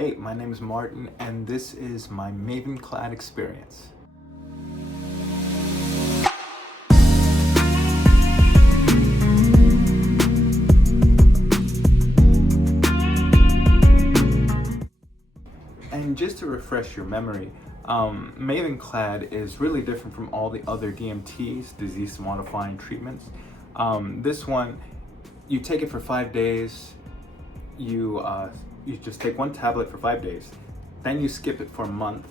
Hey, my name is Martin, and this is my Mavenclad experience. And just to refresh your memory, Mavenclad is really different from all the other DMTs, disease-modifying treatments. This one, you take it for 5 days. You just take one tablet for 5 days, then you skip it for a month,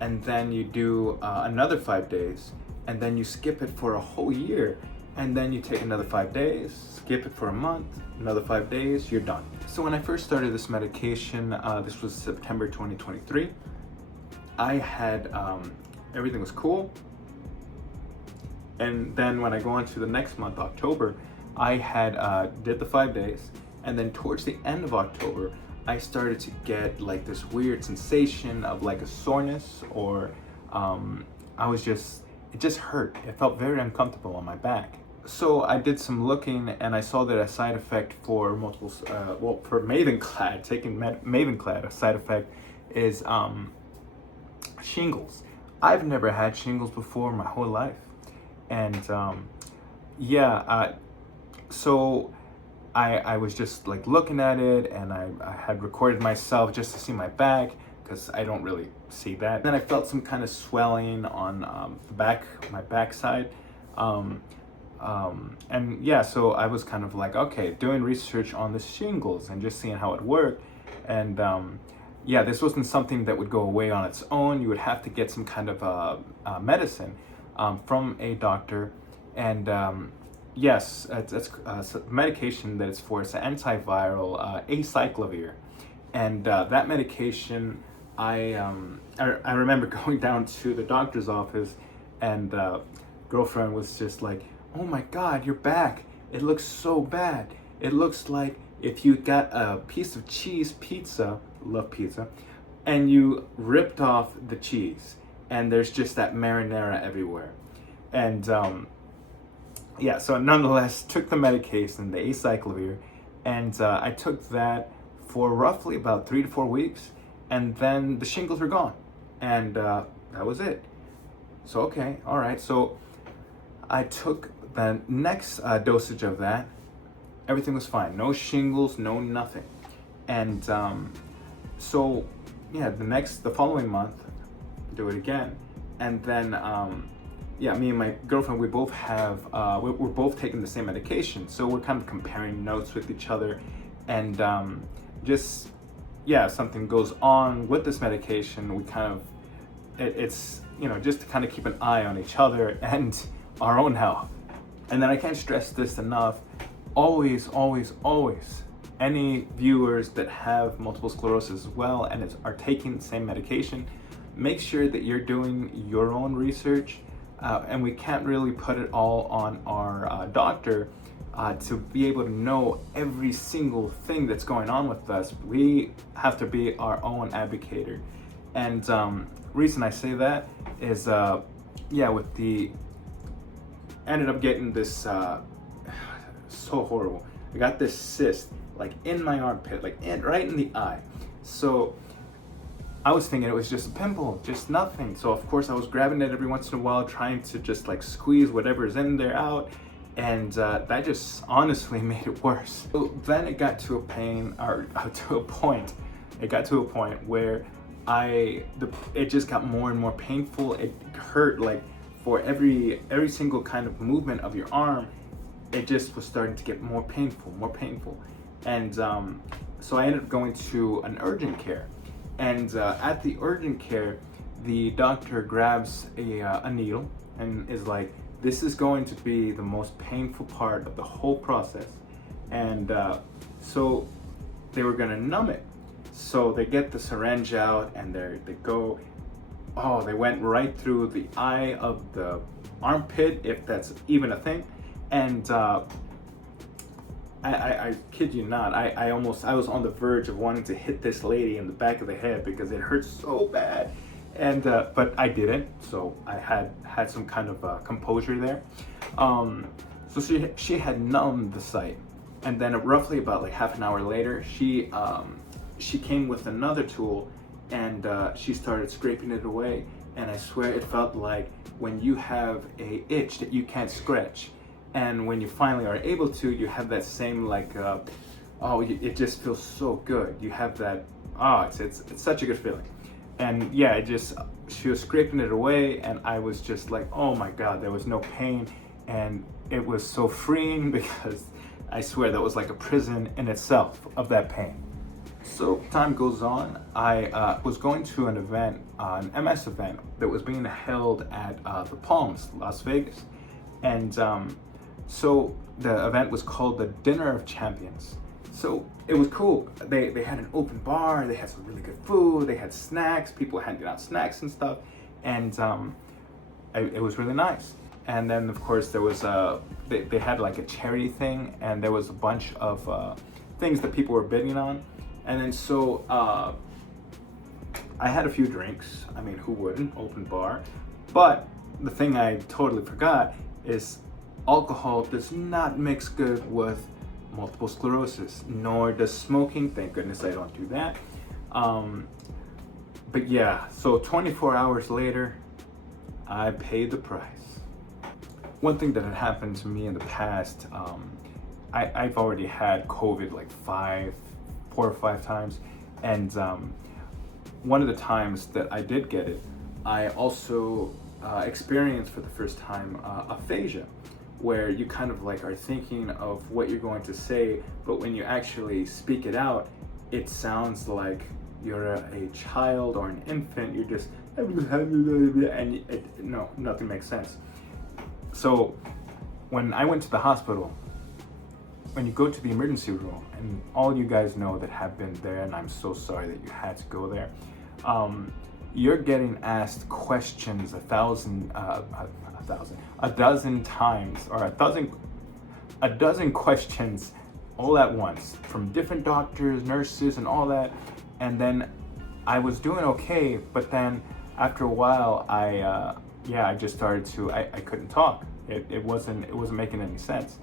and then you do another 5 days, and then you skip it for a whole year, and then you take another 5 days, skip it for a month, another 5 days, you're done. So when I first started this medication, this was September 2023, I had, everything was cool. And then when I go on to the next month, October, I had did the 5 days, and then towards the end of October, I started to get like this weird sensation of like a soreness, or it just hurt. It felt very uncomfortable on my back. So I did some looking, and I saw that a side effect for for Mavenclad, taking Mavenclad, a side effect is shingles. I've never had shingles before my whole life. And so I was just like looking at it, and I had recorded myself just to see my back, because I don't really see that. Then I felt some kind of swelling on my backside. And yeah, so I was kind of like, okay, doing research on the shingles and just seeing how it worked. And yeah, this wasn't something that would go away on its own. You would have to get some kind of medicine from a doctor. And yes, it's a medication that it's for. It's an antiviral, acyclovir. And that medication, I remember going down to the doctor's office, and girlfriend was just like, oh my God, your back, it looks so bad. It looks like if you got a piece of cheese pizza, love pizza, and you ripped off the cheese, and there's just that marinara everywhere. And yeah, so nonetheless, took the medication, the acyclovir, and I took that for roughly about 3 to 4 weeks, and then the shingles were gone, and that was it. So okay, all right, so I took the next dosage of that. Everything was fine, no shingles, no nothing. And so yeah, the following month, do it again, and then yeah, me and my girlfriend, we both have, we're both taking the same medication. So we're kind of comparing notes with each other. And just, yeah, something goes on with this medication, we kind of, it's, you know, just to kind of keep an eye on each other and our own health. And then I can't stress this enough, always, always, always, any viewers that have multiple sclerosis as well and are taking the same medication, make sure that you're doing your own research. And we can't really put it all on our doctor to be able to know every single thing that's going on with us. We have to be our own advocate. And reason I say that is, yeah, ended up getting this, so horrible. I got this cyst, like in my armpit, like right in the eye. So I was thinking it was just a pimple, just nothing. So of course I was grabbing it every once in a while, trying to just like squeeze whatever's in there out. And that just honestly made it worse. So then it got to a point where it just got more and more painful. It hurt, like for every single kind of movement of your arm, it just was starting to get more painful. And so I ended up going to an urgent care. And at the urgent care, the doctor grabs a needle and is like, this is going to be the most painful part of the whole process. And so they were gonna numb it. So they get the syringe out, and they went right through the eye of the armpit, if that's even a thing. And I kid you not, I was on the verge of wanting to hit this lady in the back of the head because it hurt so bad. And but I didn't, so I had some kind of composure there. So she had numbed the site, and then roughly about like half an hour later, she she came with another tool, and she started scraping it away, and I swear it felt like when you have a itch that you can't scratch, and when you finally are able to, you have that same like it just feels so good. You have that, it's such a good feeling. And yeah, she was scraping it away, and I was just like, oh my God, there was no pain, and it was so freeing because I swear that was like a prison in itself of that pain. So time goes on. I was going to an event, an MS event that was being held at the Palms, Las Vegas, and so the event was called the Dinner of Champions. So it was cool. They had an open bar. They had some really good food. They had snacks. People handing out snacks and stuff, and it was really nice. And then of course there was they had like a charity thing, and there was a bunch of things that people were bidding on. And then so I had a few drinks. I mean, who wouldn't? Open bar. But the thing I totally forgot is alcohol does not mix good with multiple sclerosis, nor does smoking. Thank goodness I don't do that. But yeah, so 24 hours later, I paid the price. One thing that had happened to me in the past, I've already had COVID like 4 or 5 times, and one of the times that I did get it, I also experienced for the first time aphasia, where you kind of like are thinking of what you're going to say, but when you actually speak it out, it sounds like you're a child or an infant. You're just and nothing makes sense. So when I went to the hospital, when you go to the emergency room, and all you guys know that have been there, and I'm so sorry that you had to go there, you're getting asked questions a dozen times, or a dozen questions all at once from different doctors, nurses, and all that. And then I was doing okay, but then after a while, I just started to, I couldn't talk. It wasn't making any sense.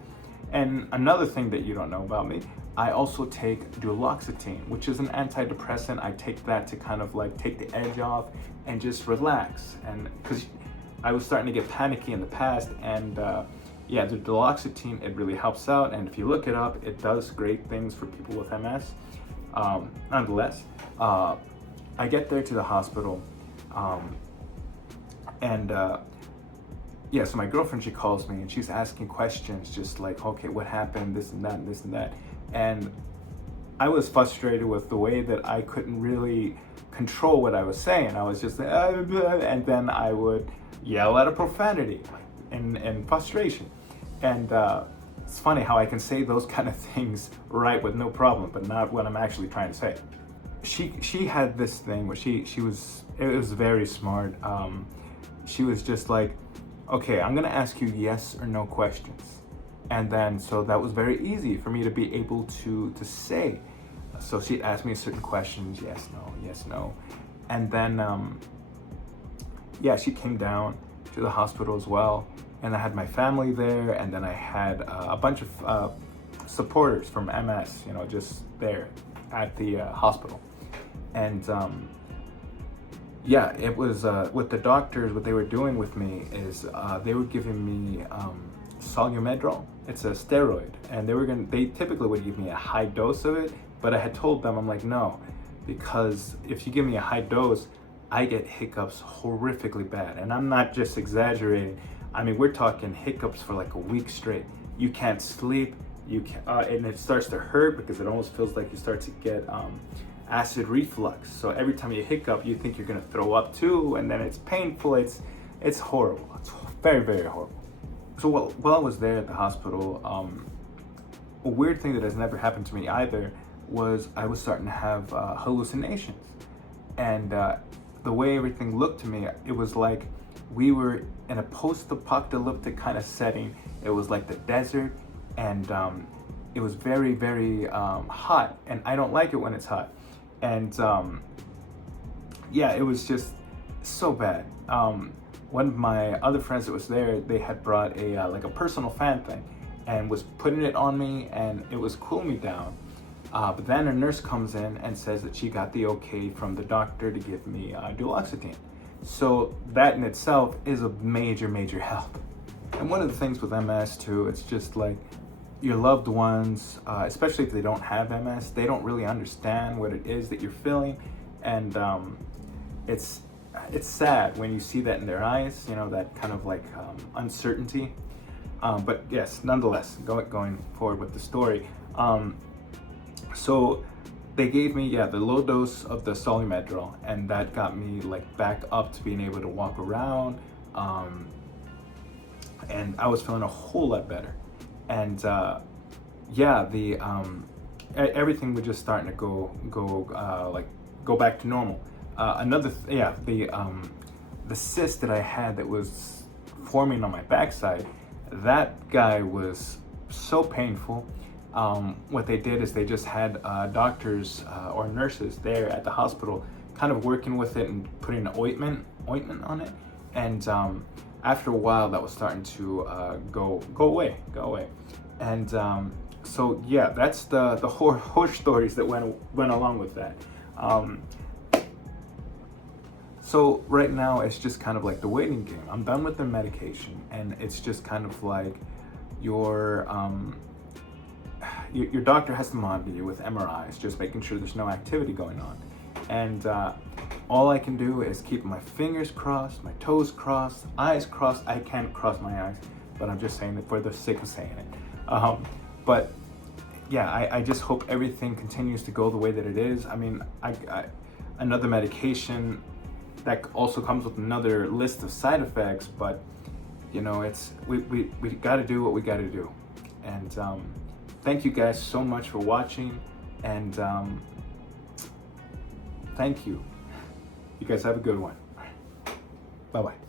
And another thing that you don't know about me, I also take duloxetine, which is an antidepressant. I take that to kind of like take the edge off and just relax. And because I was starting to get panicky in the past, and the duloxetine, it really helps out. And if you look it up, it does great things for people with MS. Nonetheless, I get there to the hospital, so my girlfriend, she calls me and she's asking questions just like, okay, what happened, this and that, and this and that. And I was frustrated with the way that I couldn't really control what I was saying. I was just like, and then I would yell at a profanity in frustration. And it's funny how I can say those kind of things right with no problem, but not what I'm actually trying to say. She had this thing where it was very smart. She was just like, okay, I'm gonna ask you yes or no questions. And then, so that was very easy for me to be able to say. So she'd ask me certain questions, yes, no. And then, she came down to the hospital as well. And I had my family there, and then I had a bunch of supporters from MS, just there at the hospital. And it was with the doctors, what they were doing with me is they were giving me Solumedrol. It's a steroid, and they typically would give me a high dose of it, but I had told them, I'm like, no, because if you give me a high dose, I get hiccups horrifically bad. And I'm not just exaggerating. I mean, we're talking hiccups for like a week straight. You can't sleep, and it starts to hurt because it almost feels like you start to get acid reflux. So every time you hiccup, you think you're gonna throw up too, and then it's painful. It's horrible. It's very, very horrible. So while I was there at the hospital, a weird thing that has never happened to me either was I was starting to have hallucinations. And the way everything looked to me, it was like we were in a post-apocalyptic kind of setting. It was like the desert, and it was very, very hot, and I don't like it when it's hot. And it was just so bad. One of my other friends that was there, they had brought a personal fan thing and was putting it on me, and it was cooling me down. But then a nurse comes in and says that she got the okay from the doctor to give me duloxetine. So that in itself is a major help. And one of the things with MS too, it's just like your loved ones, especially if they don't have MS, they don't really understand what it is that you're feeling. And it's sad when you see that in their eyes, you know, that kind of like uncertainty. But yes, nonetheless, going forward with the story. So they gave me, the low dose of the Solumedrol, and that got me like back up to being able to walk around. And I was feeling a whole lot better. And everything was just starting to go back to normal. The cyst that I had that was forming on my backside, that guy was so painful. What they did is they just had doctors or nurses there at the hospital kind of working with it and putting an ointment on it. And after a while, that was starting to go away. And so yeah, that's the horror stories that went along with that. So right now it's just kind of like the waiting game. I'm done with the medication, and it's just kind of like your doctor has to monitor you with MRIs, just making sure there's no activity going on. And all I can do is keep my fingers crossed, my toes crossed, eyes crossed. I can't cross my eyes, but I'm just saying it for the sake of saying it. But yeah, I just hope everything continues to go the way that it is. I mean, another medication that also comes with another list of side effects, but you know, it's we got to do what we got to do. And thank you guys so much for watching, and thank you. You guys have a good one. Bye-bye.